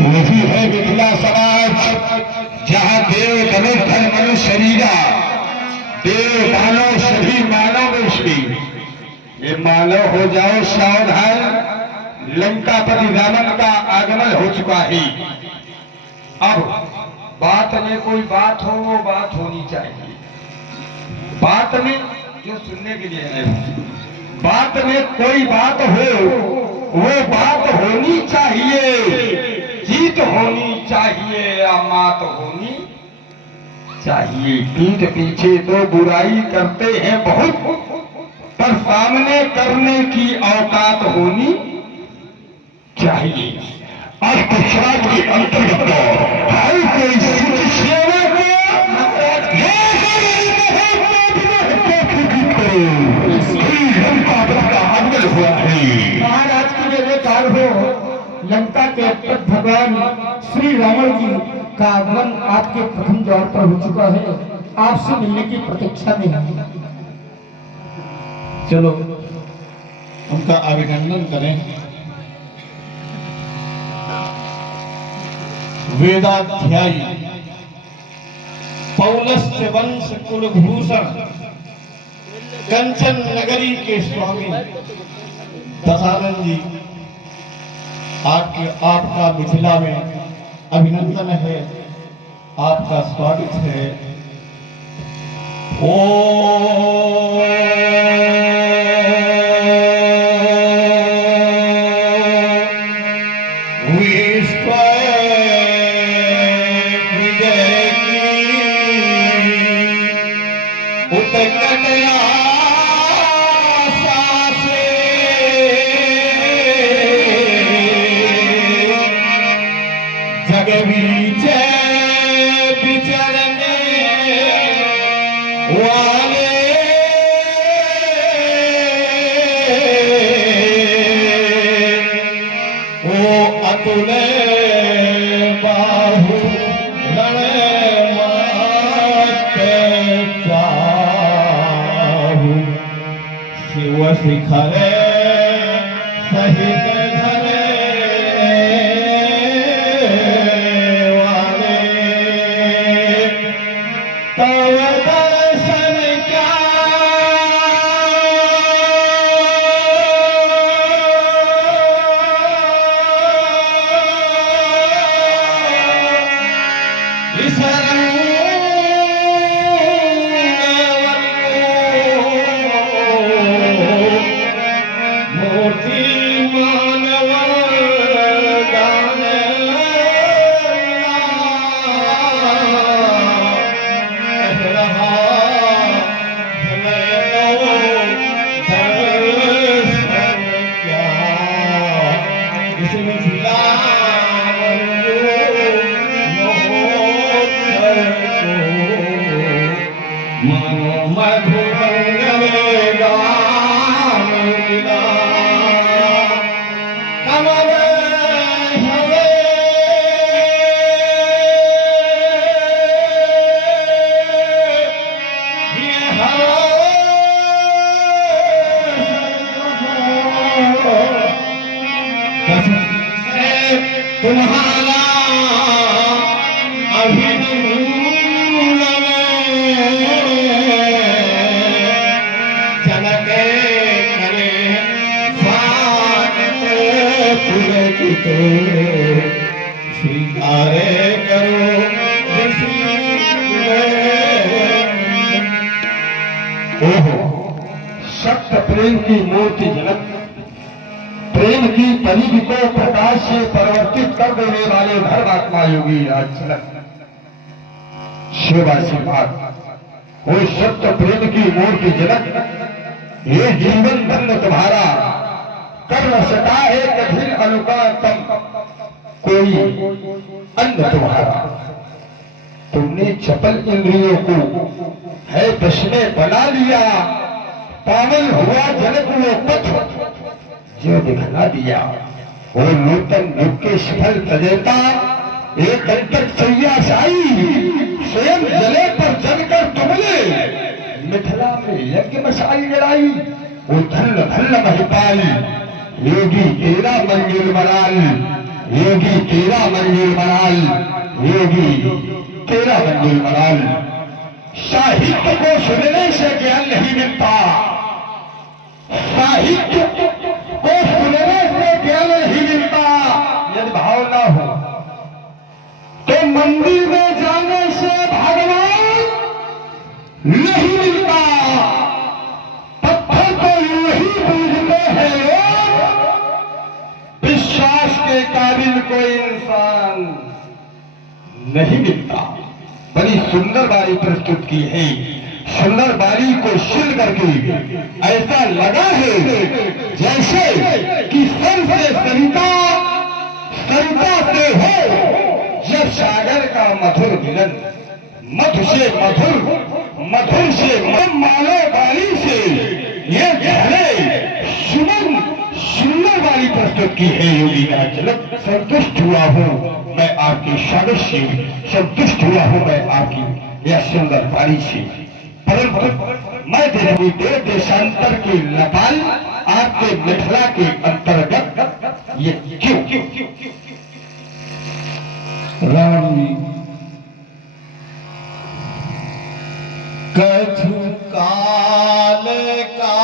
वही है मिथिला समाज, जहाँ देव धनुष धन मनुष्य शरीरा, देव मानव सभी मानव में श्री। ये मानव हो जाओ सावधान, लंकापति रावण का आगमन हो चुका है। अब बात में कोई बात हो, वो बात होनी चाहिए। बात में जो सुनने के लिए है, बात में कोई बात हो, वो बात होनी चाहिए। जीत होनी चाहिए या मात होनी चाहिए। पीठ पीछे तो बुराई करते हैं बहुत, पर सामने करने की औकात होनी चाहिए। अर्थशास्त्र के अंतर्गत हर कोई सेवा हुआ है। महाराज की जय जयकार हो। लंका के भगवान श्री रावण जी का आगमन आपके प्रथम द्वार पर हो चुका है। आपसे मिलने की प्रतीक्षा में है। चलो उनका अभिनंदन करें। वेदाध्यायी पौलस्य वंश कुलभूषण कंचन नगरी के स्वामी दशानंद जी, आपका मिथिला में अभिनंदन है, आपका स्वागत है। विश्व विजय की उत्कट आशा से जग बीच विचरने वाले वो अतुल बाहु रण मत चाहु शिव शिखर सहित धरे वाले तव दर्शन क्या मूर्ति मानव गान रहा दर्शन क्या इस मिथिला मानो मधुरंग में गान मिला कमल हवे ये तुम्हारा अभिनंदन जनक करे स्वागत पुलकित स्वीकार करो ओहो, सत्य प्रेम की मूर्ति जनक, प्रेम की तनिक को प्रकाश से परिवर्तित कर देने वाले धर्मात्मा योगी राजनक शिववासी भाग, वो सत्य प्रेम की मूर्ति जनक, ये जीवन धन्य तुम्हारा कर न सका है कठिन अनुपातम कोई अन्य तुम्हारा। तुमने चपल इंद्रियों को है वश में बना लिया, पावन हुआ जनक वो पथ जो दिखला दिया। वो नूतन युग के सफल तजेता एक अंतक सैया साई, स्वयं जले पर जलकर तुमने मिथिला में यज्ञ मशाई जलाई। वो धन धन महिपाल योगी तेरा मंजिल मराल, योगी तेरा मंजिल मनाल, योगी तेरा मंजिल मनाल। साहित्य को सुनने से ज्ञान नहीं मिलता, साहित्य को सुनने से ज्ञान नहीं मिलता। यदि भाव ना हो तो मंदिर में जाने से भगवान नहीं मिलता। पत्थर को यूं ही पूजते हैं लोग, विश्वास के काबिल कोई इंसान नहीं मिलता। बड़ी सुंदर बारी प्रस्तुत की है। सुंदर बारी को सुन करके ऐसा लगा है जैसे कि सर से सरिता, सरिता से हो जब सागर का मधुर मिलन, मधु से मधुर, मधुर से मानो बारी से ये झरे सुमन सुंदर बारी प्रस्तुत की है। योगी का झलक संतुष्ट हुआ हूँ मैं आपकी स्वागत से, संतुष्ट हुआ हूँ मैं आपकी यह सुंदर बारी से। परंतु मैं देश देशांतर के नेपाल आपके मिथिला के अंतर्गत ये क्यों? रावण जी कछु काल का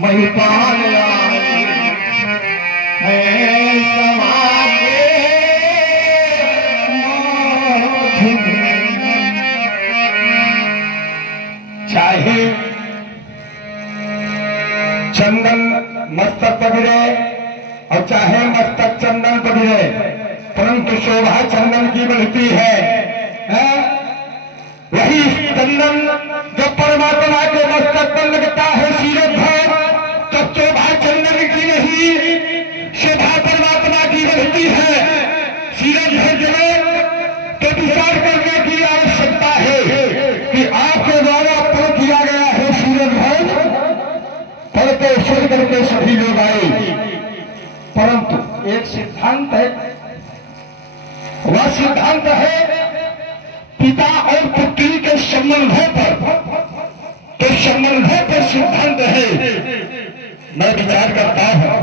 महिपाल है समागे चाहे चंदन मस्तक पर गिरे और चाहे मस्तक चंदन पर गिरे, परंतु शोभा चंदन की बढ़ती है। वही चंदन जब परमात्मा के मस्तक पर लगता है शीरध्वज, तब शोभा चंदन की नहीं, शोभा परमात्मा की बढ़ती है। शीरध्वज में तो विचार करने की आवश्यकता है कि आपके द्वारा पर किया गया है शीरध्वज, पर तो सुन करके सभी लोग आए, परंतु एक सिद्धांत है, वह सिद्धांत है पिता और पुत्री के संबंधों पर, तो संबंधों पर सिद्धांत है। मैं विचार करता हूं,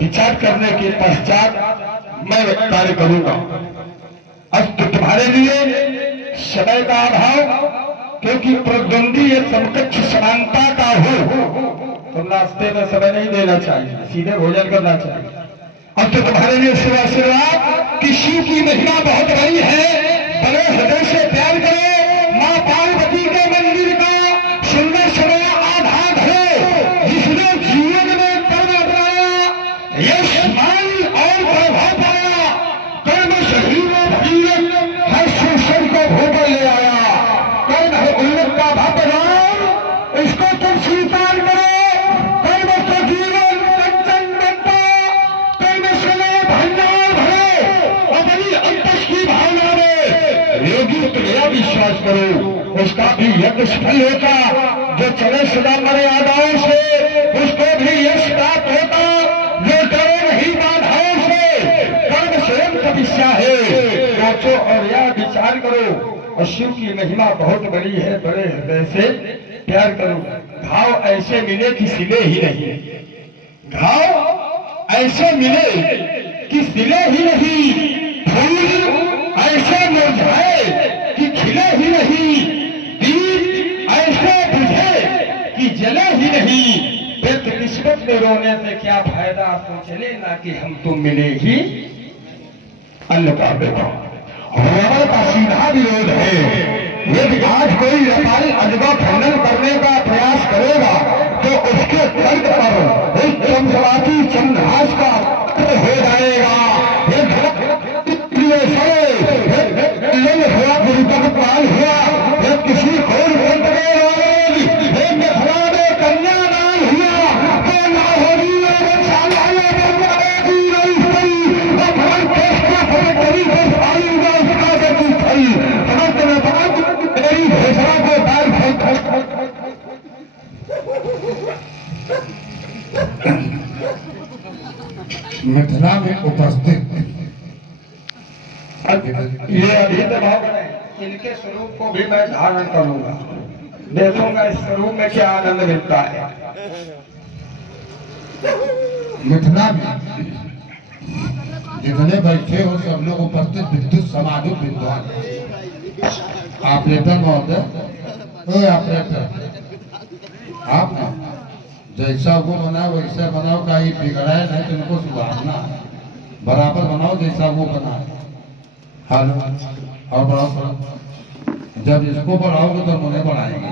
विचार करने के पश्चात मैं कार्य करूंगा। अस्तु तुम्हारे लिए समय का अभाव, क्योंकि प्रतिद्वंदी ये समकक्ष समानता का हो तो नाश्ते में समय नहीं देना चाहिए, सीधे भोजन करना चाहिए। अब तो तुम्हारे लिए शुभ आशीर्वाद कि शिव की महिमा बहुत बड़ी है, बड़े हृदय से प्यार करो। माँ पार्वती के मंदिर का सुंदर समय आधार है, जिसने जीवन में कर्म अपनाया, यश मान और वैभव पाया, कर्म शरीर में भगीरथ हर शोषण को भोग ले आया। कर्म है उन्नत का भगवान, इसको तुम स्वीकार करो। कर्म से जीवन कंचन बनता, कर्म से भंडार भरे, अपनी अंतस की भावना में योगी तो यह विश्वास करो, उसका भी यज्ञ सफल होता। जो चले सदा मर्यादाओं से, उसको भी यश प्राप्त होता। जो डरे नहीं बाधाओं से, कर्म स्वयं तपस्या है। सोचो और यह विचार करो, और शिव की महिमा बहुत बड़ी है, बड़े हृदय से प्यार करो। घाव ऐसे मिले कि सिले ही नहीं, घाव ऐसे मिले कि सिले ही नहीं, फूल ऐसे मुरझाए कि खिले ही नहीं, दीप ऐसे बुझे कि जले ही नहीं। व्यर्थ किस्मत में रोने से क्या फायदा, सोच लेना कि हम तुम मिले ही अन्न का बेटा। रमण का सीधा विरोध है। यदि आज कोई व्यापारी अजगा खंडन करने का प्रयास करेगा तो उसके तर्क पर उस चंद्रवाती चंद्रहास का हो जाएगा। हुआ गुरुतर पाल हुआ, किसी को कन्यादान हुआ तो ना होगी मिथिला में उपस्थित ये अभी दबाव है, इनके स्वरूप को भी मैं धारण करूंगा, देखूंगा इस स्वरूप में क्या आनंद मिलता है। मिथिला में जितने बैठे हो सब लोग उपस्थित विद्युत समाजिक विद्वान। ऑपरेटर महोदय, ऑपरेटर आप जैसा वो बनाओ वैसा बनाओ, का ये बिगड़ाए नहीं तो इनको सुधारना, बराबर बनाओ जैसा वो बना। हेलो और बढ़ाओ, जब इसको बढ़ाओगे तो मुझे बढ़ाएंगे।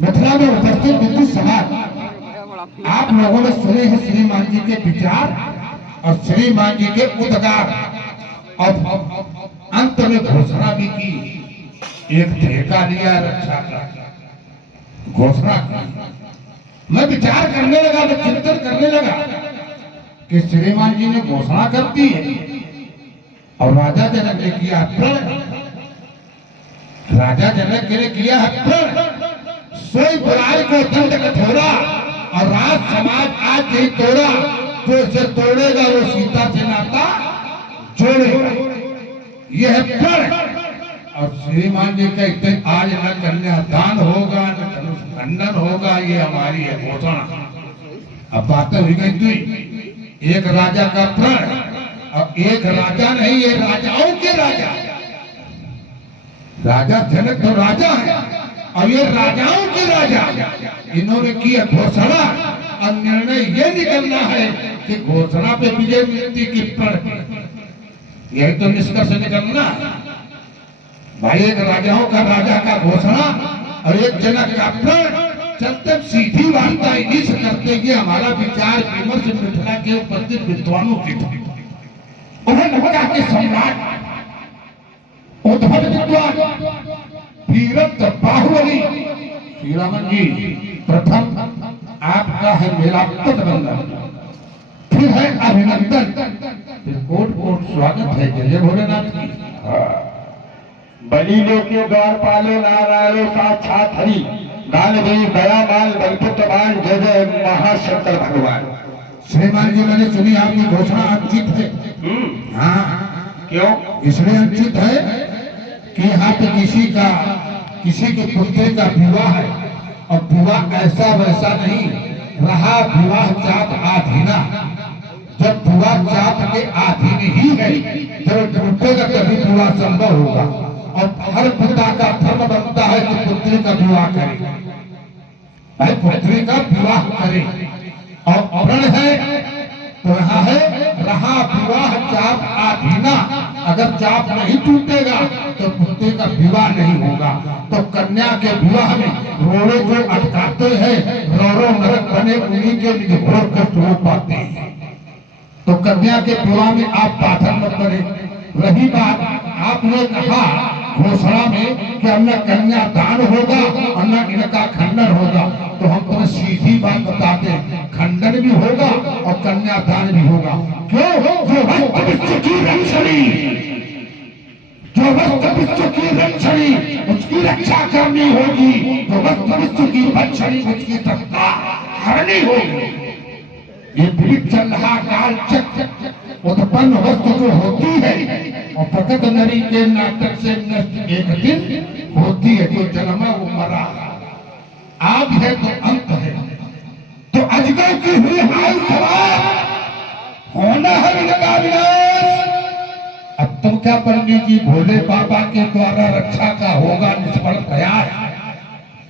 मिथिला में उपस्थित विद्युत समाज, आप लोगों ने सुने हैं श्रीमान जी के विचार और श्रीमान जी के उद्गार, और अंत में घोषणा भी की, एक ठेका लिया रक्षा का, घोषणा की। मैं विचार करने लगा, मैं चिंतन करने लगा कि श्रीमान जी ने घोषणा कर दी है और राजा जनक ने किया प्रण, राजा जनक ने किया है प्रण, सोई बुराई को दंड कठोरा, और राज समाज आज नहीं तोड़ा, जो इसे तोड़ेगा वो सीता से नाता जोड़ेगा, यह है प्रण। और श्रीमान जी कहते आज न कन्यादान होगा न धनुष खंडन होगा, ये हमारी है घोषणा। अब बातें हुई गई थी, एक राजा का प्रण, और एक राजा नहीं, ये राजाओं के राजा, राजा जनक तो राजा है और ये राजाओं के राजा, इन्होंने किया घोषणा, और निर्णय ये निकलना है कि घोषणा पे विजय मिलती कि प्रण, यही तो निष्कर्ष निकलना है भाई। एक राजाओं का राजा का घोषणा और एक जनक का प्रण, चलते सीधी वार्ता इन्हीं से करते कि हमारा विचार विमर्श मिथिला के उपस्थित विद्वानों की था। उन्होंने के सम्राट उद्धव विद्वान वीरत्व बाहुबली श्रीरामन जी, प्रथम आपका है मेरा प्रतिबंधन, फिर है अभिनंदन, फिर कोट कोट स्वागत है जय भोलेनाथ की। बलिलो के द्वार पालो नारायण साक्षात हरि, दानवीर दयामाल बलपुत्रवान जय जय महाशंकर भगवान। श्रीमान जी मैंने सुनी आपकी घोषणा अंकित है। हाँ, क्यों? इसलिए अंकित है कि यहाँ पे किसी के पुत्र का विवाह है, और विवाह ऐसा वैसा नहीं रहा, विवाह चाप आधीना। जब विवाह चाप के आधीन ही है, जब टूटेगा तभी विवाह संभव होगा। और हर पिता का धर्म बनता है कि पुत्री का विवाह करे, भाई पुत्री का विवाह करे। और प्रण है तो यहाँ है रहा विवाह चाप आधीना, अगर चाप नहीं टूटेगा तो पुत्री का विवाह नहीं होगा। तो कन्या के विवाह में रोड़े जो अटकाते हैं, रोड़ो नरक बने उन्हीं के लिए घोर कष्ट हो पाते हैं। तो कन्या के विवाह में आप बाधन मत बने। रही बात आपने कहा घोषणा में कि न कन्या दान होगा और न इनका खंडन होगा, तो हम तुम्हें सीधी बात बताते हैं, खंडन भी होगा और कन्या दान भी होगा। क्यों? जो वस्त विश्व की रक्षणी, जो वस्त विश्व की रक्षणी उसकी रक्षा करनी होगी, जो वस्त विश्व की भक्षणी उसकी सत्ता हरनी होगी। ये विविध चल रहा काल चक्र उत्पन्न वस्तु जो होती है और प्रकट नरी के नाटक से नष्ट एक दिन होती है। जो जन्मा वो मरा, आग है तो अंत है। तो अजगर की हुई हाल समाप्त, होना है इनका विनाश। अब तुम क्या पंडित जी भोले बाबा के द्वारा रक्षा का होगा निष्फल प्रयास।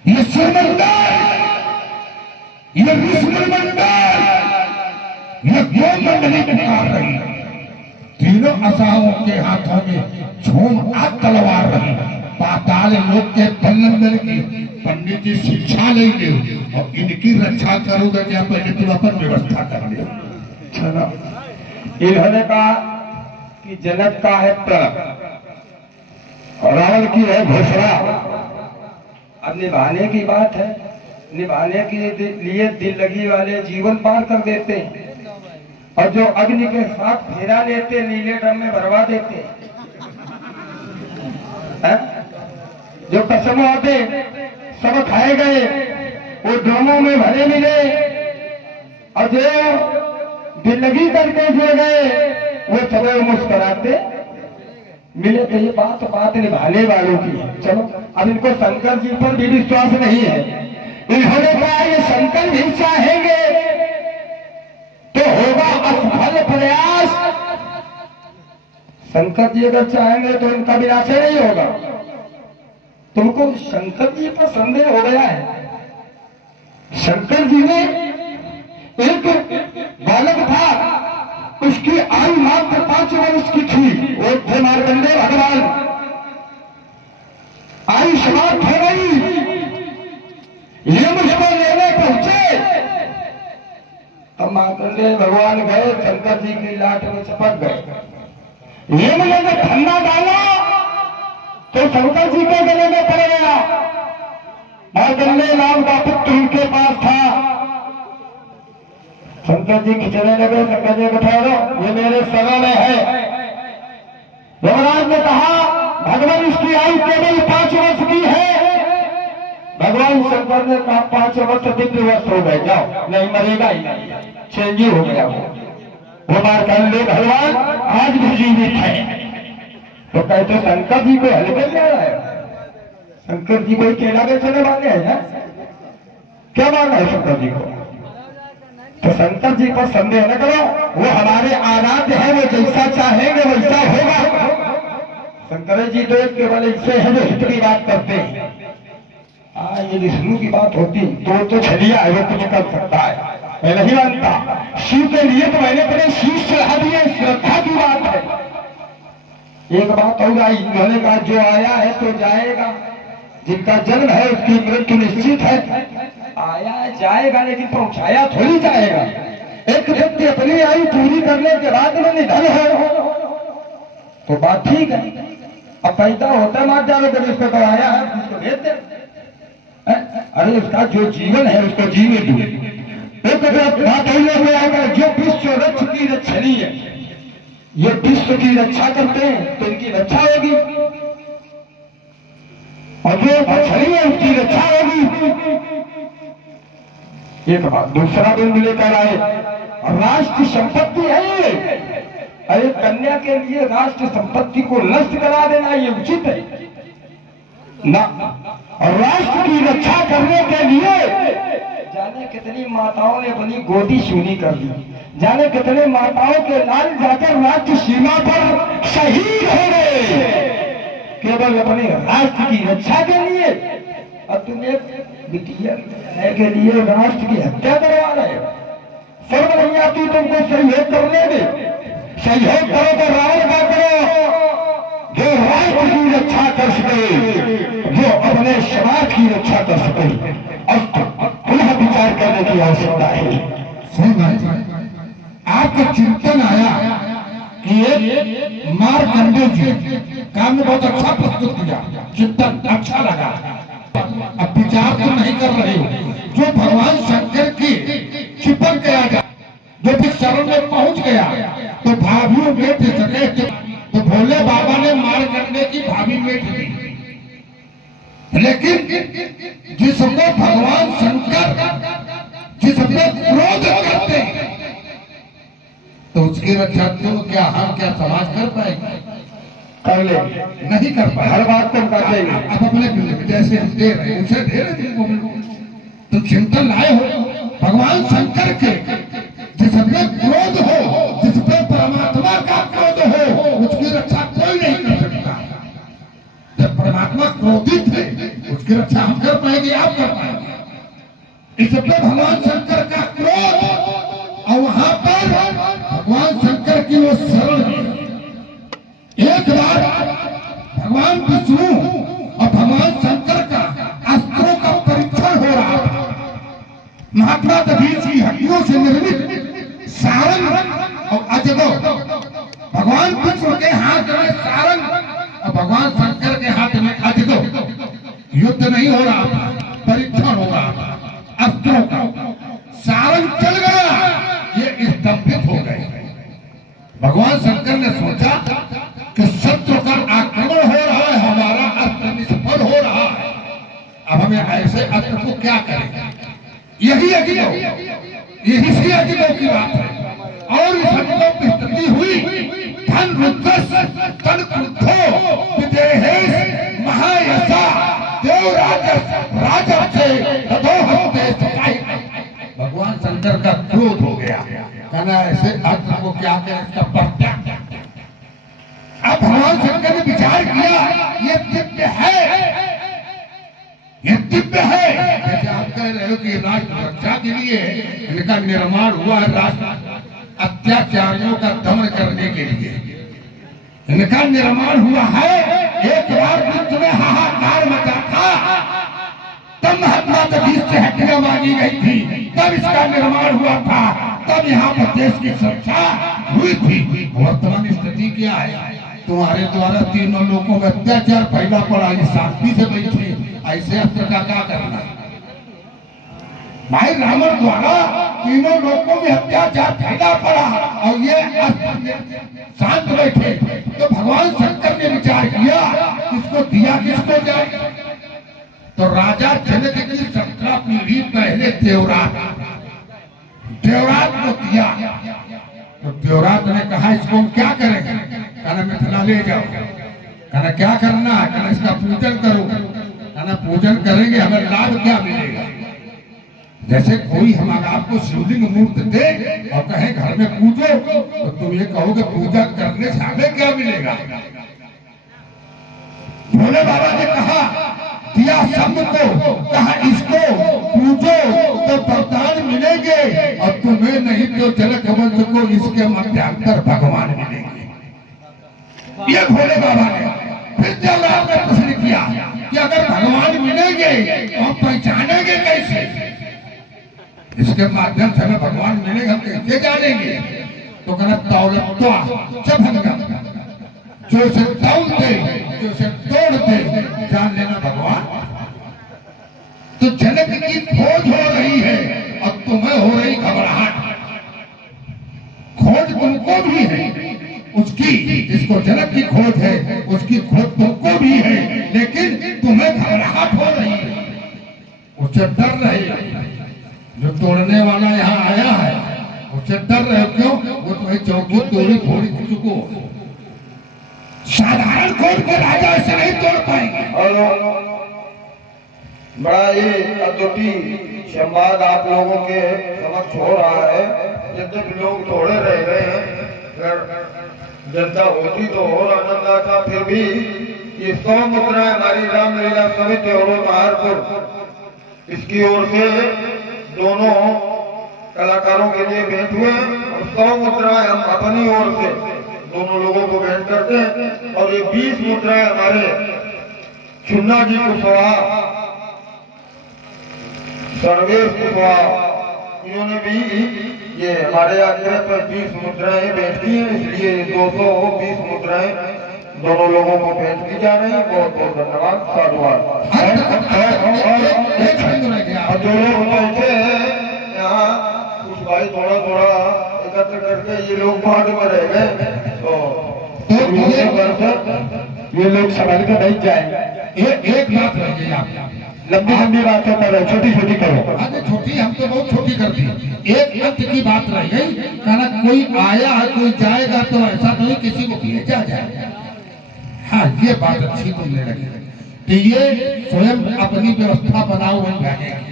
ये सुरमंडल, ये विष्णुमंडल, ये क्यों मंडली पुकार रही है। तीनों असाओं के हाथों में झूम आग तलवार रही। पाताल लोक के बल्लंदर की पंडित जी शिक्षा लेंगे और इनकी रक्षा करोगे क्या, पहले तुम अपन व्यवस्था कर ले। चलो, इन्होंने कहा कि जनक का है प्रण और रावण की है घोषणा। अब निभाने की बात है, निभाने के लिए दिल लगी वाले जीवन पार कर देते हैं और जो अग्नि के साथ फेरा लेते नीले ड्रम में भरवा देते हैं। जो कसम होते सब खाए गए, वो ड्रमों में भरे मिले और जो दिल लगी करके जो गए वो सब मुस्कुराते मिले। तो ये बात निभाने वालों की है। चलो, अब इनको शंकर जी पर भी विश्वास नहीं है। इन्होंने कहा ये शंकर भी चाहेंगे तो होगा असफल प्रयास। शंकर जी अगर चाहेंगे तो इनका विनाश नहीं होगा। तुमको शंकर जी पर संदेह हो गया है। शंकर जी ने एक बालक था, उसकी आयु मात्र 5 वर्ष की थी। वो थे मार्कंडेय भगवान। आयु समाप्त हो गई, ये मुझको लेने पहुंचे तो मार्कंडेय भगवान गए, शंकर जी की लाट में चपक गए। ये मुझे जब ठंडा डाला तो शंकर जी के गले में पड़ गया। मार्कंडेय नाम का पुत्र उनके पास था। शंकर जी खिंचने लगे। शंकर जी को ठहरो, ये मेरे सगा में है। यमराज ने कहा भगवान इसकी आयु केवल 5 वर्ष की है। भगवान शंकर ने कहा 5 वर्ष दिव्य वर्ष हो गए, जाओ, नहीं मरेगा ही नहीं, चेंज हो गया वो मार्कंडेय भगवान आज भी जीवित है। तो कहते शंकर जी को हल्के में आया है। शंकर जी कोई केला बेचने वाले हैं? क्या मानना है शंकर जी को? तो शंकर जी पर संदेह न करो, वो हमारे आराध्य है, वो जैसा चाहेंगे वैसा होगा। शंकर जी तो केवल इससे है जो हित की बात करते हैं। ये विष्णु की बात होती तो छलिया है, वो कुछ कर सकता है, मैं नहीं मानता। शिव के लिए तो मैंने अपने शीश चढ़ा दिए, श्रद्धा की बात है। एक बात और आई, उन्होंने कहा जो आया है तो जाएगा, जिनका जन्म है उसकी मृत्यु निश्चित है। आया जाएगा लेकिन पहुंचाया थोड़ी जाएगा। एक व्यक्ति अपनी आयु पूरी करने के बाद में निधन हो तो बात ठीक है। अब पैदा होता मार जाओ जब इसको तो आया है उसको भेज दे। अरे उसका जो जीवन है उसको जीने दो। एक बात आएगा, जो विश्व रक्ष की रक्षणी है, ये विश्व की रक्षा करते हैं तो इनकी रक्षा होगी और जो रक्षणी है उसकी रक्षा होगी। एक बात। दूसरा बिंदु लेकर आए, राष्ट्र संपत्ति है। अरे कन्या के लिए राष्ट्र संपत्ति को नष्ट करा देना ये उचित है ना। और राष्ट्र की रक्षा करने के लिए जाने कितनी माताओं ने अपनी गोदी सूनी कर दी। जाने कितने माताओं के लाल जाकर राज्य सीमा पर शहीद हो गए केवल अपने राष्ट्र की रक्षा के लिए, और तुम्हें बिटिया के लिए राष्ट्र की हत्या करवा रहे हो। शर्म नहीं आती तुमको सहयोग करने में? सहयोग करो तो रावण का करो, जो राष्ट्र की रक्षा कर सके, जो अपने समाज की रक्षा कर सके। और पुनः विचार करने की आवश्यकता है। सही बात है। आपको चिंतन आया कि एक मार्कंडेय जी काम में बहुत अच्छा प्रस्तुत किया, चिंतन अच्छा लगा। अब विचार तो नहीं कर रहे हो, जो भगवान शंकर की चिपक गया, जो भी शरण में पहुंच गया तो भाभियों बेट सके, तो भोले बाबा ने मार्कंडेय की भाभी बेट दी। लेकिन जिसको भगवान शंकर जिसपे क्रोध करते हैं, तो उसकी रक्षा तुम क्या हम क्या समाज कर पाएंगे? कर ले, नहीं कर पाए। हर बात तुम कर देंगे। अब अपने जैसे हम दे रहे हैं उसे दे रहे तुमको, तुम चिंतन लाए हो भगवान शंकर के जिसपे क्रोध हो, जिसपे परमात्मा का क्रोध हो, उसकी रक्षा कोई नहीं कर सकता। जब परमात्मा क्रोधित है उसकी रक्षा हम कर पाएंगे, आप कर पाएंगे। इसपे भगवान शंकर का क्रोध, और वहां पर भगवान शंकर की वो शरण में एक बार भगवान विष्णु और भगवान शंकर का अस्त्रों का परीक्षण हो रहा था। महात्मा दधीच की हड्डियों से निर्मित सारंग और अजगो, भगवान विष्णु के हाथ में सारंग और भगवान शंकर के हाथ में अजगो, युद्ध नहीं हो रहा था, परीक्षण हो रहा था अस्त्रों का। सारंग चल गया, ये स्तंभित हो गए। भगवान शंकर ने सोचा कि शत्रु का आक्रमण हो रहा है, हमारा अस्त्र निष्फल हो रहा है, अब हमें ऐसे अस्त्र को क्या करें? यही अजगो, यही सी अजगो की बात है। और इस अजगो की स्थिति हुई धन रुद्रस तन क्रुद्धो विदेहेश महायशा देवराजस राजर्षे तदोहस्ते सकाई। भगवान शंकर का क्रोध हो गया, कहना ऐसे अस्त्र को क्या करें, इसका परित्याग। अब भगवान शंकर ने विचार किया ये दिव्य है, ये दिव्य है। जैसे आप कह रहे हो कि राष्ट्र रक्षा के लिए इनका निर्माण हुआ है, राष्ट्र अत्याचारियों का दमन करने के लिए इनका निर्माण हुआ है। एक बार विश्व में हाहाकार मचा था, तब महात्मा दधीच से हड्डियां मांगी गई थी, तब इसका निर्माण हुआ था, तब यहाँ पर देश की सुरक्षा हुई थी। वर्तमान स्थिति क्या है? तुम्हारे द्वारा तीनों लोगों में अत्याचार फैला पड़ा, ये शांति से बैठे, ऐसे अस्त्र का क्या करना? भाई रावण द्वारा तीनों लोगों में अत्याचार फैला पड़ा और ये अस्त्र शांत बैठे, तो भगवान शंकर ने विचार किया इसको दिया किसको जाए? तो राजा जनक की 17 पीढ़ी पहले देवरात को दिया। तो देवरात ने कहा इसको हम क्या करेंगे? कहना मिथिला ले जाओ। कहना क्या करना है? कहना इसका पूजन करो। कहना पूजन करेंगे हमें लाभ क्या मिलेगा? जैसे कोई हमारा आपको शिवलिंग मूर्त दे और कहे घर में पूजो, तो तुम ये कहोगे पूजा करने से हमें क्या मिलेगा? भोले बाबा ने कहा दिया सबको, कहा इसको पूजो तो वरदान मिलेंगे, और तुम्हें नहीं तो जनक वंश को इसके मध्यांतर भगवान मिलेंगे। ये भोले बाबा ने। फिर जब आपने प्रश्न किया कि अगर भगवान मिलेंगे तो हम पहचानेंगे कैसे? इसके माध्यम से हमें भगवान मिलेगा, हम कैसे जानेंगे? तो कहना तौलत्वा चभंगम, जो से तौल दे, जो से तोड़ दे, जान लेना भगवान। तो जनक की खोज हो रही है और तुम्हें हो रही घबराहट। खोज तुमको भी है उसकी, जिसको जनक की खोज है उसकी खोज तुमको भी है, लेकिन तुम्हें घबराहट हो रही है, उससे डर रहे। जो तोड़ने वाला यहाँ आया है उससे डर रहे। क्यों? वो तुम्हें चौकी तोड़ी फोड़ी चुको। साधारण खोज के राजा ऐसे नहीं तोड़ पाएंगे। बड़ा ही अद्भुत संवाद आप लोगों के समक्ष हो रहा है। यद्यपि लोग थोड़े रह गए हैं, अगर जनता होती तो और आनंद आता। फिर भी ये 100 मुद्राएं हमारी रामलीला समिति और सहारनपुर इसकी ओर से दोनों कलाकारों के लिए भेंट हुए और 100 मुद्राएं हम अपनी ओर से दोनों लोगों को भेंट करते हैं। और ये 20 मुद्राएं हमारे चुन्ना जी कुशवाहा, सर्वेश कुशवाहा, इन्होंने भी ये हमारे आग्रह पर 20 मुद्राएं भेंट की हैं, इसलिए 220 मुद्राएं दोनों लोगों को भेंट की जा रही है। बहुत बहुत धन्यवाद, साधुवाद। और जो लोग बैठे हैं यहाँ, कुछ भाई थोड़ा थोड़ा एकत्र करके ये लोग भाग में रह गए, तो ये लोग संभल कर बैठ जाए। एक बात रह गई आप, लंबी लंबी बातें करो, छोटी छोटी करो। अरे छोटी हम तो बहुत छोटी करती है। एक अंत की बात रह गई, कहना कोई आया है कोई जाएगा, तो ऐसा नहीं किसी को भेजा जाए। हाँ, ये बात अच्छी तुमने रखी, तो ये स्वयं अपनी व्यवस्था बनाओ, वही भेजेगी।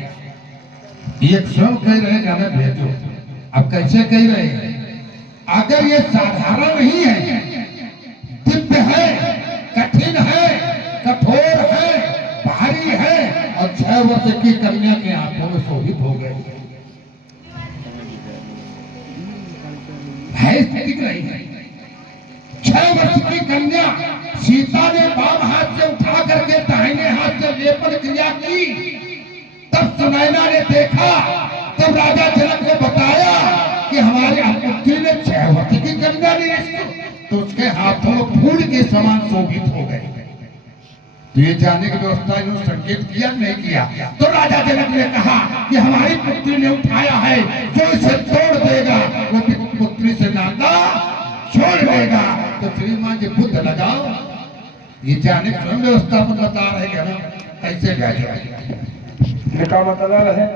एक स्वयं कह रहे हैं हमें भेजो, अब कैसे कह रहे हैं? अगर ये साधारण नहीं है, दिव्य है, कठिन है, कठोर है, भारी है, और 6 वर्ष की कन्या के हाथों में शोभित हो गए है, स्थिति नहीं है। 6 वर्ष की कन्या सीता ने बाम हाथ से उठा करके दाहिने हाथ से लेपन क्रिया की, तब सुनैना ने देखा, तब राजा जनक को बताया कि हमारे पुत्री ने 6 वर्ष की कन्या ली, तो उसके हाथों में फूल के समान शोभित हो गए। तो ये जाने की व्यवस्था इन्होंने संकेत किया नहीं किया? तो राजा जनक ने कहा कि हमारी पुत्री ने उठाया है, जो इसे तोड़ देगा वो पुत्री से नाता छोड़ देगा। तो श्रीमान जी बुद्ध लगाओ, ये जाने की स्वयं व्यवस्था पर बता रहे हैं ना, कैसे भेजा। इसका मतलब है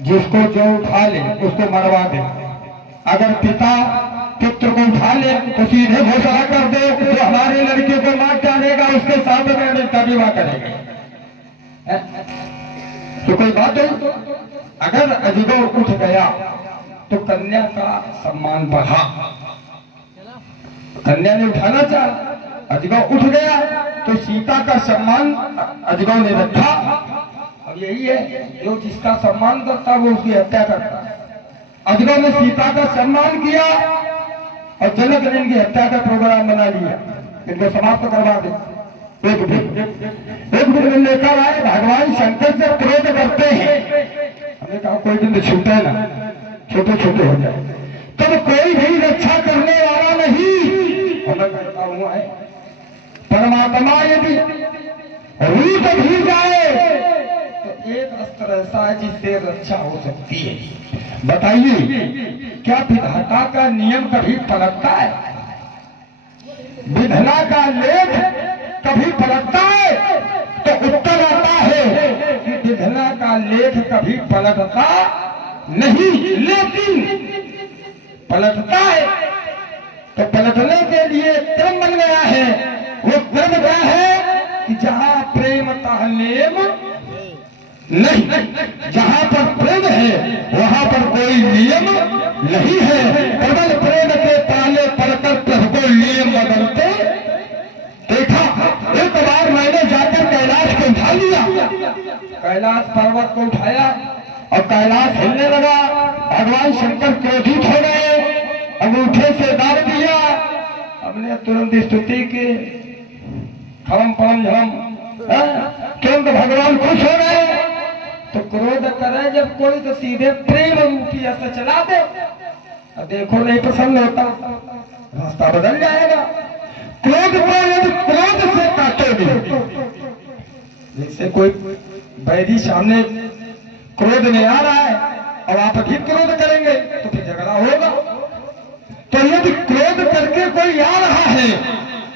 जिसको जो उठा ले उसको मरवा दे। अगर पिता पुत्र को उठा ले तो सीधे घोषणा कर दे जो हमारे लड़के को मार डालेगा उसके साथ में इसका विवाह करेगा। तो कोई बात नहीं। अगर अजगर उठ गया तो कन्या का सम्मान बढ़ा। कन्या ने उठाना चाहा, अजगर उठ गया तो सीता का सम्मान अजगर ने रखा। अब यही है, जो जिसका सम्मान करता वो उसकी हत्या करता। अजगर ने सीता का सम्मान किया और जनक ने इनकी हत्या का प्रोग्राम बना लिया, इनको समाप्त करवा दे। एक दिन में लेकर आए, भगवान शंकर से क्रोध करते हैं। हमने कहा कोई दिन तो छूटे ना, छोटे छोटे हो जाए, तब कोई भी रक्षा करने वाला नहीं। हमें कहता हुआ है परमात्मा यदि रूठ भी जाए तो एक अस्त्र ऐसा है जिससे रक्षा हो सकती है। बताइए क्या विधाता का नियम कभी पलटता है? विधना का लेख कभी पलटता है? तो उत्तर आता है कि विधना का लेख कभी पलटता नहीं, लेकिन पलटता है। तो पलटने के लिए क्रम बन गया है। वो क्रम क्या है कि जहां प्रेम तहाँ नेम नहीं, जहां पर प्रेम है वहां पर कोई नियम नहीं है। प्रबल प्रेम के ताले पड़कर प्रभु को नियम बदलते देखा। एक बार मैंने जाकर कैलाश को उठा लिया, कैलाश पर्वत को उठाया और कैलाश हिलने लगा। भगवान शंकर क्रोधित हो गए, अंगूठे से दाब दिया। हमने तुरंत स्तुति की, खम परम झम, तुरंत भगवान खुश हो गए। तो क्रोध करे जब कोई तो सीधे प्रेम रूपी ऐसा चला दे। देखो नहीं पसंद होता, रास्ता बदल जाएगा। क्रोध को यदि क्रोध से काटोगे, जैसे कोई बैरी सामने क्रोध में आ रहा है और आप भी क्रोध करेंगे तो फिर झगड़ा होगा। तो यदि क्रोध करके कोई आ रहा है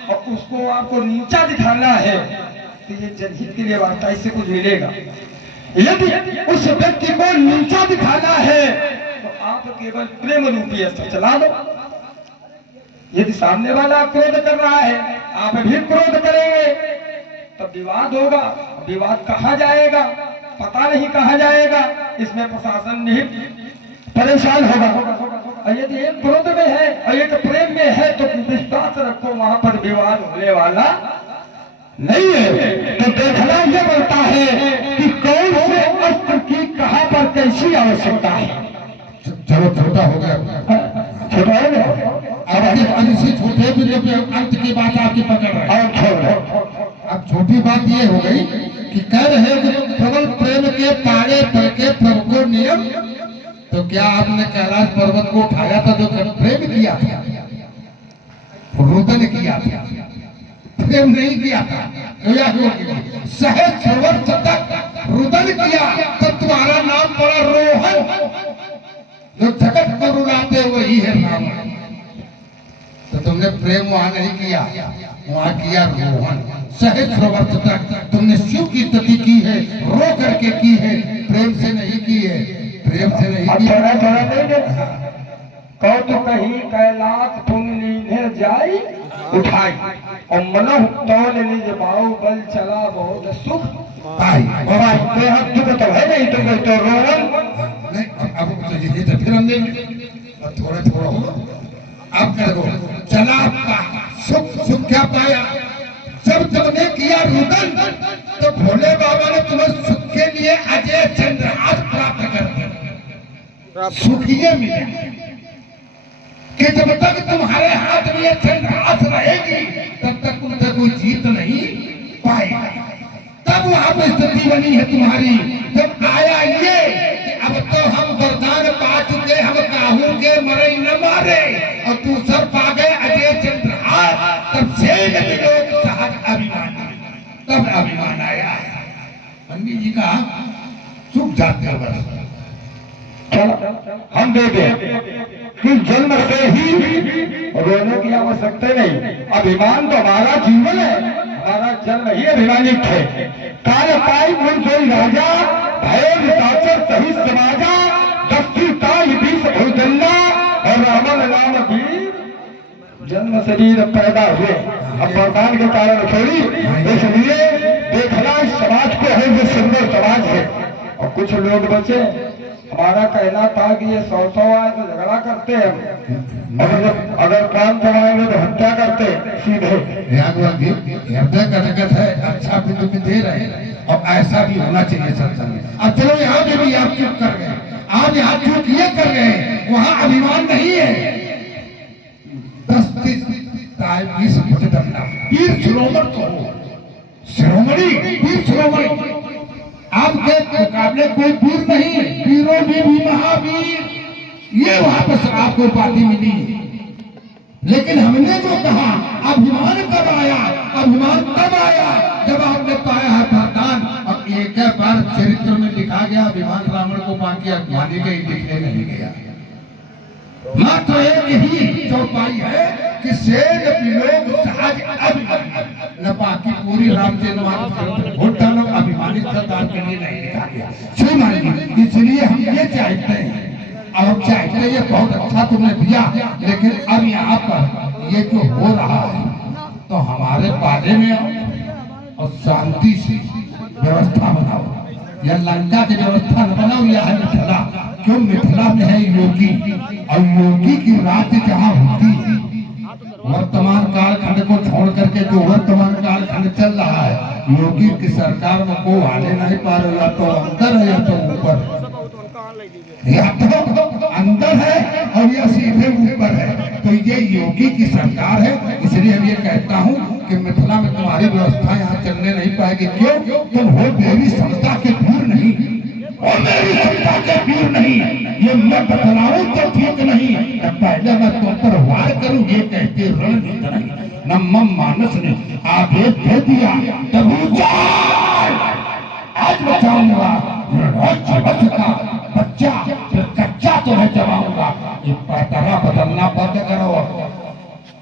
और उसको आपको नीचा दिखाना है तो ये जनहित के लिए वार्ता, इससे कुछ मिलेगा। यदि उस व्यक्ति को नीचा दिखाना है तो आप केवल प्रेम रूपी अस्त्र चला दो। यदि सामने वाला क्रोध कर रहा है, आप भी क्रोध करेंगे, तब विवाद होगा। विवाद कहाँ जाएगा पता नहीं कहाँ जाएगा, इसमें प्रशासन नहीं परेशान होगा। और यदि एक क्रोध में है और एक प्रेम में है तो विश्वास रखो वहां पर विवाद होने वाला नहीं है। तो देखना यह बनता है कि कौन से अस्त्र की कहां पर कैसी आवश्यकता है। चलो छोटा हो गया, छोटा है ना, अब इसी छोटे बिंदु पे अंत की बात आपकी पकड़ रहे हैं। और छोड़। अब छोटी बात ये हो गई कि कह रहे हैं कि प्रबल प्रेम के पागे पड़ के प्रभु को नियम, तो क्या आपने कैलाश पर्वत को उठाया था जो प्रेम किया था? रुदन किया था, प्रेम नहीं किया था। सहज सरोवर तक रुदन किया तब तुम्हारा नाम पड़ा रोहन। जो जगत को रुलाते वही है रावण। तो तुमने प्रेम वहां नहीं किया, वहां किया रोहन। सहज सरोवर तक तुमने शिव की स्तुति की है, रो करके की है, प्रेम से नहीं की है, प्रेम से नहीं की। थोड़ा थोड़ा नहीं कहो तो कहीं कैलाश पुंगली जाई उठाई और मनो तौल निज बाहु बल चला बहुत सुख भाई दुख तो है नहीं तो रोहन नहीं। अब तो ये तो फिर हमने थोड़ा थोड़ा होगा। अब करो चला सुख, सुख क्या पाया? जब तुमने किया रुदन तो भोले बाबा ने तुम्हें सुख के लिए अजय चंद्रहास प्राप्त कर दिया। सुख ये मिले कि जब तक तुम्हारे हाथ में ये चंद्रहास रहेगी तब तक तुमसे कोई जीत नहीं पाएगा। तब वहां पर स्थिति बनी है तुम्हारी, जब आया ये कि अब तो हम वरदान पा चुके, हम काहू के मरे न मारे और तू सर पा गए अजय चंद्रहास, तब से लोग सहज अभिमान, तब अभिमान आया। पंडित जी का चुप जाते हो बस। हम दे दें कि जन्म से ही रोने की आवश्यकता नहीं। अभिमान तो हमारा जीवन है, हमारा जन्म ही अभिमानित है। कार्य पाई मूल सोई राजा भय निशाचर सही समाजा दस्ती ताई बीस भूदल्ला और रामन नाम वीर जन्म शरीर पैदा हुए। अब वरदान के कारण छोड़ी, इसलिए देखना इस समाज को है जो सुंदर समाज है। और कुछ लोग बचे, हमारा कहना था कि ये 100 आए तो झगड़ा करते हैं, अगर 500 आएंगे तो हत्या करते सीधे। हृदय का जगत है, अच्छा बिंदु भी दे रहे हैं और ऐसा भी होना चाहिए सत्संग में। अब चलो यहाँ पे भी आप चुप कर गए, आप यहाँ चुप ये कर गए, वहाँ अभिमान नहीं है। 10-20 वीर शिरोमणि को शिरोमणि वीर शिरोमणि आपके मुकाबले कोई वीर नहीं, वीरों में भी महावीर, ये वहां पर आपको उपाधि मिली। लेकिन हमने जो कहा अभिमान कब आया? अभिमान तब आया जब आपने पाया है वरदान। और एक बार चरित्र में लिखा गया अभिमान रावण को बाकी अभिमानी के ही दिखने नहीं गया। मात्र एक ही चौपाई है कि शेर विलोक सहज अभिमानी, न बाकी पूरी रामचरितमानस वोट डालो अभिमानित सरदार के लिए नहीं लिखा गया। श्रीमान इसलिए हम ये चाहते हैं, अब हम चाहते हैं, ये बहुत अच्छा तुमने दिया, लेकिन अब यहाँ पर ये जो हो रहा है तो हमारे बारे में और शांति से व्यवस्था बनाओ। या लंका की व्यवस्था न बनाओ, या है मिथिला। क्यों? मिथिला में है योगी, और योगी की रात जहाँ होती है, वर्तमान कालखंड को छोड़ करके जो वर्तमान कालखंड चल रहा है, योगी की सरकार में को आने नहीं पा रहे, या तो अंदर है या तो ऊपर, या तो अंदर है और या सीधे ऊपर है। तो ये योगी की सरकार है। इसलिए हम ये कहता हूँ कि मिथिला में तुम्हारी व्यवस्था यहाँ चलने नहीं पाएगी। क्यों? तुम हो देवी समता के वीर नहीं, और मेरी समता के वीर नहीं। ये मैं बतलाऊं तो ठीक नहीं, पहले मैं तुम पर वार करूं ये कहते रणनीति नहीं। न मानस ने आदेश दे दिया तब आज बचाऊंगा का बच्चा, फिर कच्चा तुम्हें जमाऊंगा। ये पैतरा बदलना बंद करो,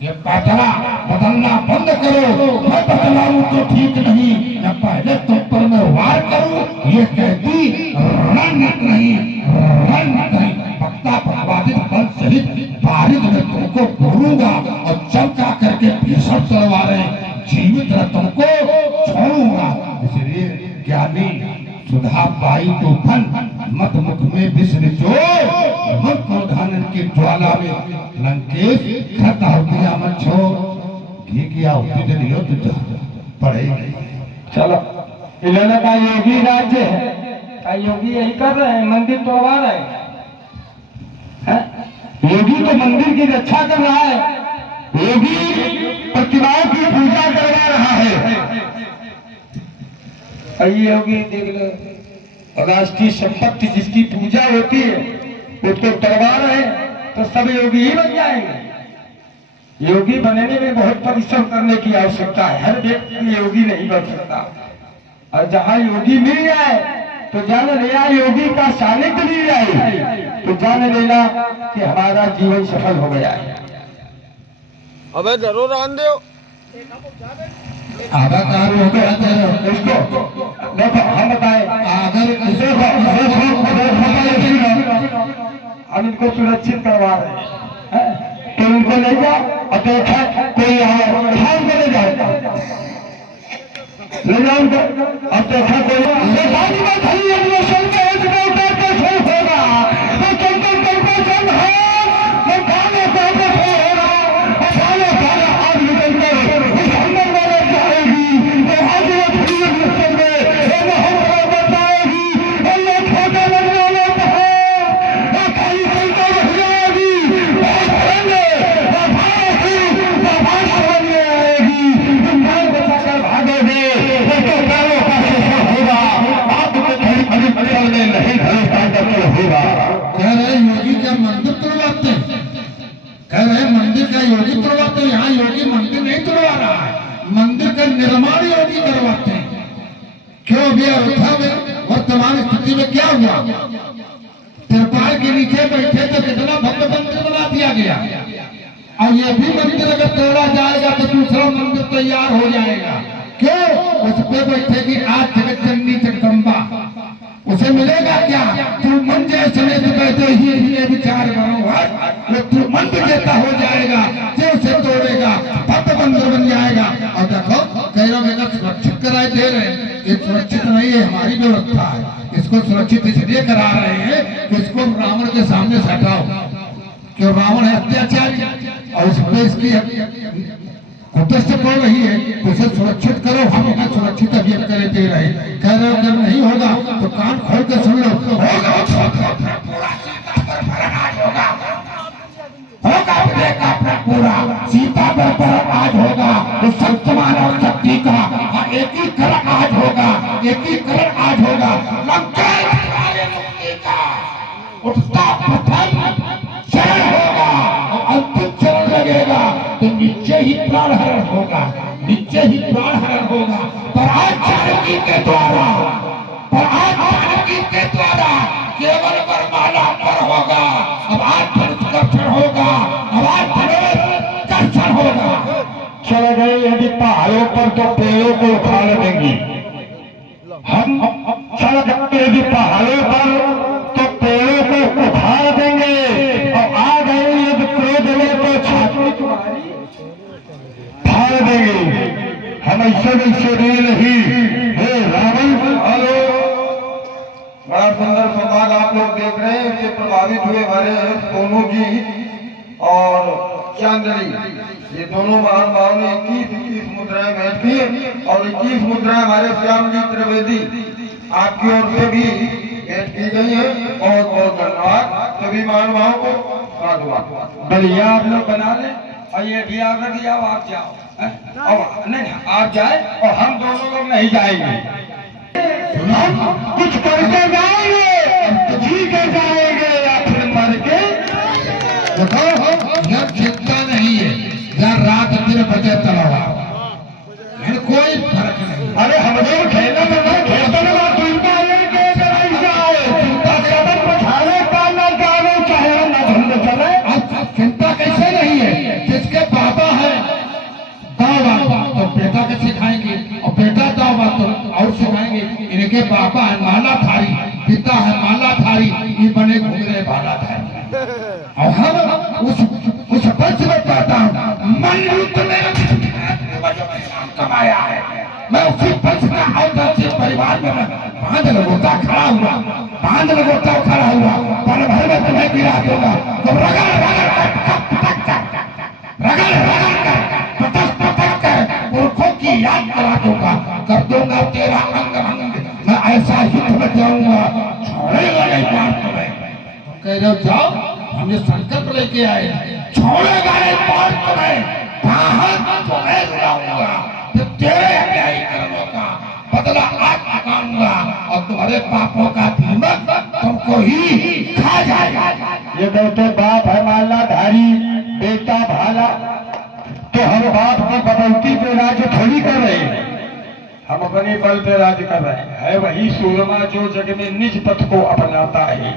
ये पैतरा बदलना बंद करो। मैं बदलाऊं तो ठीक नहीं, न पहले तुम पर मैं वार करूं ये कहती रणनीति नहीं, रणनीति नहीं। भक्ता प्रवादित बल सहित बारिद में तुमको बोलूंगा और चमका करके भीषण तलवारें जीवित न तुमको छोड़ूंगा। इसलिए ज्ञानी सुधा पाई तो फन मत मुख में विष निचो, मन क्रोधान की ज्वाला में लंकेश खत आहुतियां मत छोड़, घी की आहुति जलियो तो जा पड़ेगी। चलो इन्होंने कहा योगी राज्य है, क्या योगी यही कर रहे हैं, मंदिर तोड़वा रहे हैं? योगी तो मंदिर की रक्षा कर रहा है, योगी प्रतिमाओं की पूजा करवा रहा है। ये योगी देख लो, राष्ट्रीय संपत्ति जिसकी पूजा होती है उसको तोड़वा रहे हैं, तो सब योगी ही बन जाएंगे। योगी बनने में बहुत परिश्रम करने की आवश्यकता है, हर व्यक्ति योगी नहीं बन सकता। और जहाँ योगी मिल जाए तो जान लेना, योगी का सानिध्य मिल जाए तो जान लेना कि हमारा जीवन सफल हो गया है। अबे जरूर आन दो। आधाकार हो गया तेरे इसको देखो हम बताए, अगर इसे हम इनको सुरक्षित करवा रहे हैं, तो इनको ले जाओ और देखा कोई ठान को ले जाओ, ले जाओ अब देखा कोई कह रहे योगी क्या मंदिर तोड़वाते हैं, कह रहे मंदिर का योगी तोड़वाते हैं। यहाँ योगी मंदिर नहीं तोड़वा रहा है, मंदिर का निर्माण योगी करवाते हैं। क्यों अभी अयोध्या में वर्तमान स्थिति में क्या हुआ, तिरपाल के नीचे बैठे तो कितना भव्य मंदिर बना दिया गया, और ये भी मंदिर अगर तोड़ा जाएगा तो दूसरा मंदिर तैयार हो जाएगा। क्यों, उस पे बैठेगी आज जगत जननी जगदम्बा, उसे मिलेगा क्या? तू मन जैसे तो कहते ही विचार करो, वो तू मन देता हो जाएगा, जो उसे तोड़ेगा भव्य मंदिर बन जाएगा। और देखो कह रहा सुरक्षित कराए दे रहे हैं, ये सुरक्षित नहीं है, हमारी व्यवस्था है। इसको सुरक्षित इसलिए करा रहे हैं कि इसको रावण के सामने से हटाओ, क्यों रावण है अत्याचारी और उस पर इसकी कुटस्थ पड़ रही है, उसे सुरक्षित करो। हम उन्हें सुरक्षित अभियान करे दे रहे हैं। कह रहे हो जब नहीं होगा तो कान खोल के सुन लो, होगा अपना पूरा सीतापुर पर आज होगा उस संत मानव शक्ति का एकीकरण आज होगा, एकीकरण आज होगा। लंकेश वाले मुक्ति का उसका प्रथम चरण होगा और अंतिम चरण लगेगा तो नीचे ही प्राण हरण होगा, नीचे ही प्राण हरण होगा। पर आज जानकी के द्वारा, पर आज जानकी के द्वारा केवल वरमाला पर होगा। अब आज दर्शन होगा, अब आज दर्शन होगा। चले गए यदि पहाड़ों पर तो पेड़ों को उखाड़ देंगी, हम चल गए यदि पहाड़ों पर तो पेड़ों को उखाड़ देंगे। और आ गए यदि क्रोध में तो छाती तुम्हारी फाड़ देंगे। हम ऐसे वैसे नहीं, हे रावण। हेलो, बड़ा सुंदर संवाद आप लोग देख रहे हैं। इससे प्रभावित हुए हमारे सोनू जी और चांदनी, ये दोनों महानुभाव ने 21 मुद्राएं भेंट की और 21 मुद्राएं हमारे श्याम जी त्रिवेदी आपकी ओर से भी भेंट की गई है। बहुत बहुत धन्यवाद सभी महानुभावों को। साधुवाद। बढ़िया आप लोग बना लें और ये भी आप रख जाओ, आप जाओ और नहीं आप जाए और हम दोनों लोग नहीं जाएंगे, कुछ करके जाएंगे, जी के जाएंगे या फिर मर के। देखो यह चिंता नहीं है, या रात 3 बजे तलावा कोई फर्क नहीं। अरे हम लोग खेलने में खेलते में चिंता चाहे न धंध चले। चिंता कैसे नहीं है, जिसके बाबा है दावा तो बेटा के सिखाएंगे और बेटा दावा तो और सिखाएंगे। इनके बाबा है मालाधारी, पिता है मालाधारी, ये बने घूम रहे भालाधारी। और हम उस वंश में पैदा मन युद्ध में कमाया है। मैं उसी वंश का औरत परिवार में बांध लगोता खड़ा हुआ, बांध लगोता खड़ा हुआ, पल भर में तुम्हें गिरा दूंगा। तुम रगड़ रगड़ कर पटक कर, रगड़ रगड़ कर पटक पटक कर पुरखों की याद करा दूंगा, कर दूंगा तेरा अंग भंग। मैं ऐसा युद्ध में जाऊंगा, छोड़ेगा नहीं पार तुम्हें। कह रहे हो जाओ, हमने संकल्प लेके आए, छोड़ेगा नहीं पार तुम्हें, बाहर तुम्हें रुलाऊंगा, फिर तेरे अन्यायी कर्मों का बदला आज चुकाऊंगा और तुम्हारे पापों का दीमक तुमको ही खा जाएगा। ये बेटे बाप है मालाधारी, बेटा भाला, तो हम बाप की बदौती पे राज थोड़ी कर रहे हैं, हम अपने बल पे राज कर रहे हैं। है वही सूरमा जो जग में निज पथ को अपनाता है,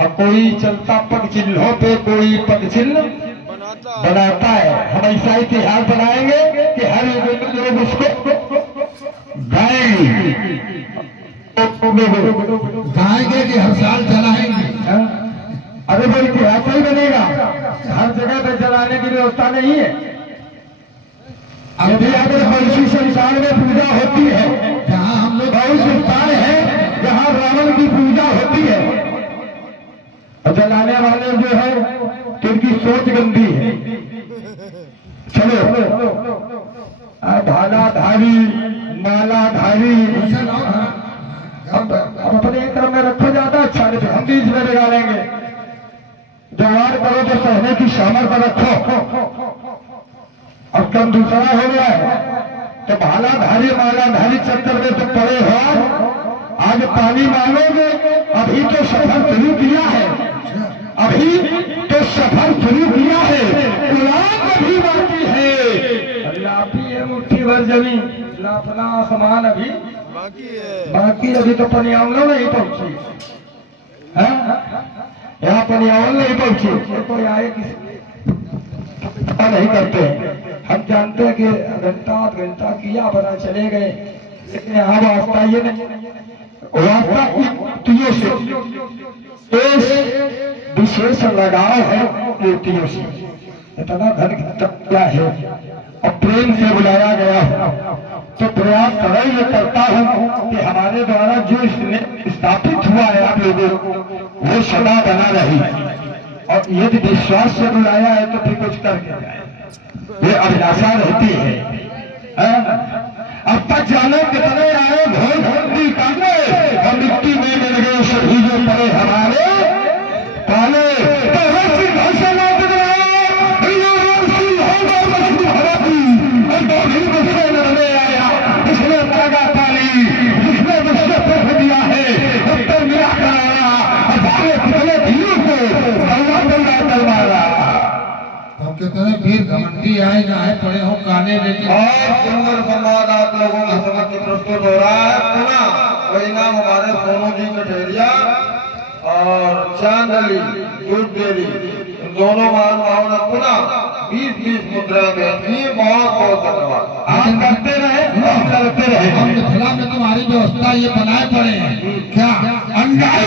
और कोई चलता पग चिन्हों पे, कोई पग चिन्ह बनाता है। हम ऐसा इतिहास बनाएंगे कि हर एक लोग उसको गाएंगे, गाएंगे कि हर साल जलाएंगे। अरे वो इतिहास ही बनेगा, हर जगह पे जलाने की व्यवस्था नहीं है। अभी अगर बंशी संसार में पूजा होती है, जहाँ हम लोग बहुत से स्थान है जहाँ रावण की पूजा होती है, और जलाने वाले जो है तो उनकी सोच गंदी है। चलो भालाधारी मालाधारी अब अपने क्रम में रखो, ज्यादा अच्छा नहीं तो हम बीच में लगा लेंगे। जवार करो तो सहने की सामर्थ्य रखो। अब कम दूसरा हो गया है तो भालाधारी मालाधारी चक्कर में तो पड़े हो। आज पानी मांगोगे, अभी तो सफर शुरू किया है, अभी तो सफर शुरू किया है, उड़ान अभी बाकी है। लापी है मुट्ठी भर जमीन, लापना आसमान अभी बाकी अभी तो पनियावलों नहीं पहुंची है, यहाँ पनियावल नहीं पहुंची। कोई आए किसी नहीं करते हैं, हम जानते हैं कि घंटा आध घंटा किया बना चले गए, लेकिन यहाँ वास्ता ये नहीं, वास्ता मूर्तियों से विशेष लगाव है, मूर्तियों से इतना धन क्या है और प्रेम से बुलाया गया है। तो प्रयास सदैव ये करता हूँ कि हमारे द्वारा जो स्थापित हुआ है आप लोगों को वो सदा बना रहे, और यदि विश्वास से बुलाया है तो फिर कुछ करके जाए, ये अभिलाषा रहती है। अब तक जानो कितने आए घोर घोटी काटे, और मिट्टी में मिल गए सभी जो पड़े हमारे पाले। तो रस्सी घोषा लौट गया, रस्सी होगा मछली हराती, और दोनों मुझसे लड़ने आया, इसने तागा पाली, जिसने मुझसे फेंक दिया है, उत्तर मिला कर आया, और भागे पिछले धीरों को कर मारा। हम कितने वीर घमंडी आए जाए पड़े हो काने लेके। और सुंदर संवाद आप लोगों के समक्ष प्रस्तुत हो रहा है। पुनः वही नाम हमारे सोनू जी कठेरिया और चांदली दूध डेयरी, दोनों महानुभावों ने पुनः 20-20 मुद्रा में भी बहुत बहुत धन्यवाद। आप करते रहे, हम करते रहे। हम मिथिला में तुम्हारी व्यवस्था ये बनाए पड़े हैं क्या? अन्याय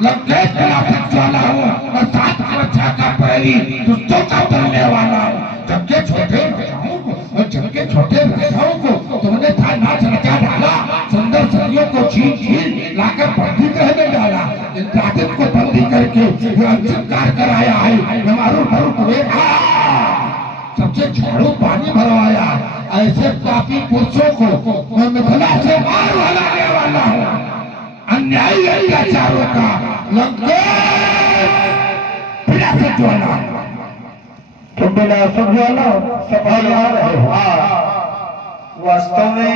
लंकेश खिलाफत वाला हूँ और सात सुरक्षा का प्रहरी दुष्टों का उतरने वाला हूँ। जबकि छोटे राजाओं को और जबकि छोटे राजाओं को तुमने था नाच रचा डाला, सुंदर सदियों को छीन छीन लाकर बंदी गृह में डाला, इंद्रादित्य को बंदी करके अंतिम कार्य कराया है। हमारो सबसे झाड़ू पानी भरवाया। ऐसे पापी पुरुषों को मैं मिथिला से मार भगाने वाला हूँ। अन्यायी अत्याचारों का विनाशक ज्वाला, तुम विनाशक ज्वाला सफल आ रहे हो। वास्तव में